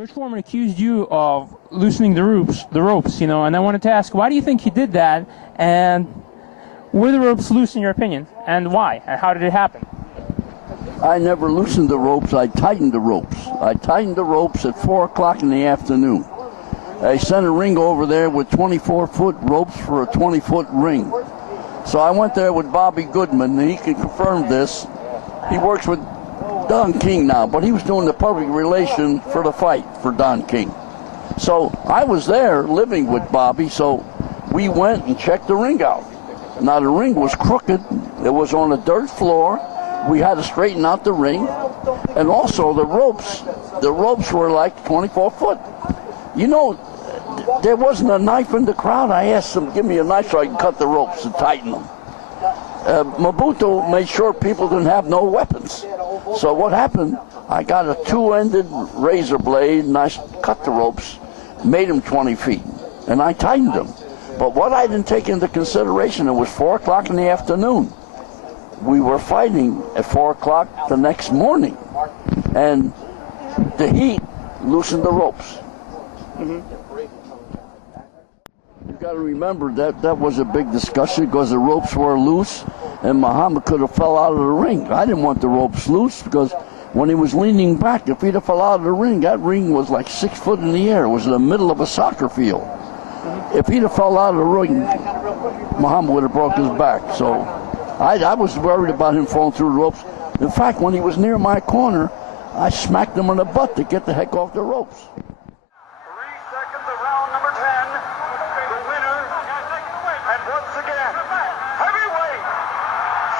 George Foreman accused you of loosening the ropes, and I wanted to ask, why do you think he did that, and were the ropes loose in your opinion, and why, and how did it happen? I never loosened the ropes, I tightened the ropes. I tightened the ropes at 4 o'clock in the afternoon. I sent a ring over there with 24-foot ropes for a 20-foot ring. So I went there with Bobby Goodman, and he can confirm this. He works with Don King now, but he was doing the public relation for the fight for Don King. So I was there living with Bobby, so we went and checked the ring out. Now the ring was crooked. It was on a dirt floor. We had to straighten out the ring. And also the ropes were like 24 foot. You know, there wasn't a knife in the crowd. I asked them, give me a knife so I can cut the ropes and tighten them. Mobutu made sure people didn't have no weapons. So what happened, I got a two-ended razor blade and I cut the ropes, made them 20 feet, and I tightened them. But what I didn't take into consideration, it was 4 o'clock in the afternoon. We were fighting at 4 o'clock the next morning, and the heat loosened the ropes. Mm-hmm. You got to remember that was a big discussion because the ropes were loose and Muhammad could have fell out of the ring. I didn't want the ropes loose because when he was leaning back, if he'd have fell out of the ring, that ring was like 6 foot in the air. It was in the middle of a soccer field. If he'd have fell out of the ring, Muhammad would have broke his back. So I was worried about him falling through the ropes. In fact, when he was near my corner, I smacked him in the butt to get the heck off the ropes. 3 seconds of round number 10. The winner, and once again, heavyweight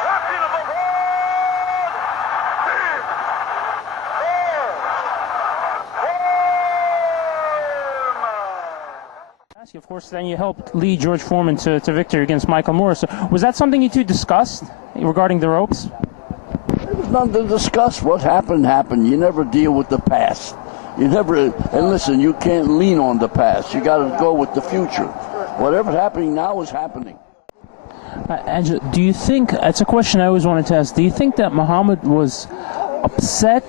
champion of the world, Big Foreman. Of course, then you helped lead George Foreman to victory against Michael Moore. So was that something you two discussed regarding the ropes? There was nothing to discuss. What happened, happened. You never deal with the past. You never, and listen, you can't lean on the past. You got to go with the future. Whatever's happening now is happening. Angelo, do you think, it's a question I always wanted to ask, do you think that Muhammad was upset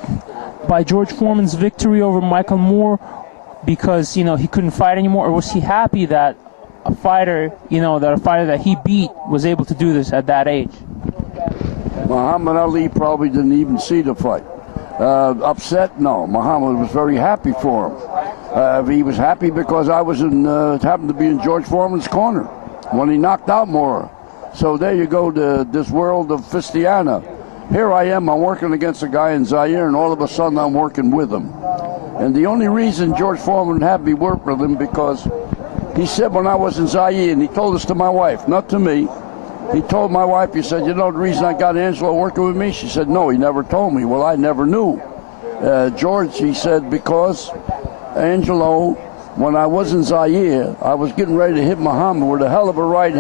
by George Foreman's victory over Michael Moore because, he couldn't fight anymore, or was he happy that a fighter that he beat was able to do this at that age? Muhammad Ali probably didn't even see the fight. Upset? No. Muhammad was very happy for him. He was happy because I was happened to be in George Foreman's corner when he knocked out Moore. So there you go to this world of Fistiana. Here I am, I'm working against a guy in Zaire, and all of a sudden I'm working with him. And the only reason George Foreman had me work with him because he said when I was in Zaire, and he told this to my wife, not to me, he told my wife, he said, the reason I got Angelo working with me? She said, no, he never told me. Well, I never knew. George, he said, because Angelo, when I was in Zaire, I was getting ready to hit Muhammad with a hell of a right hand.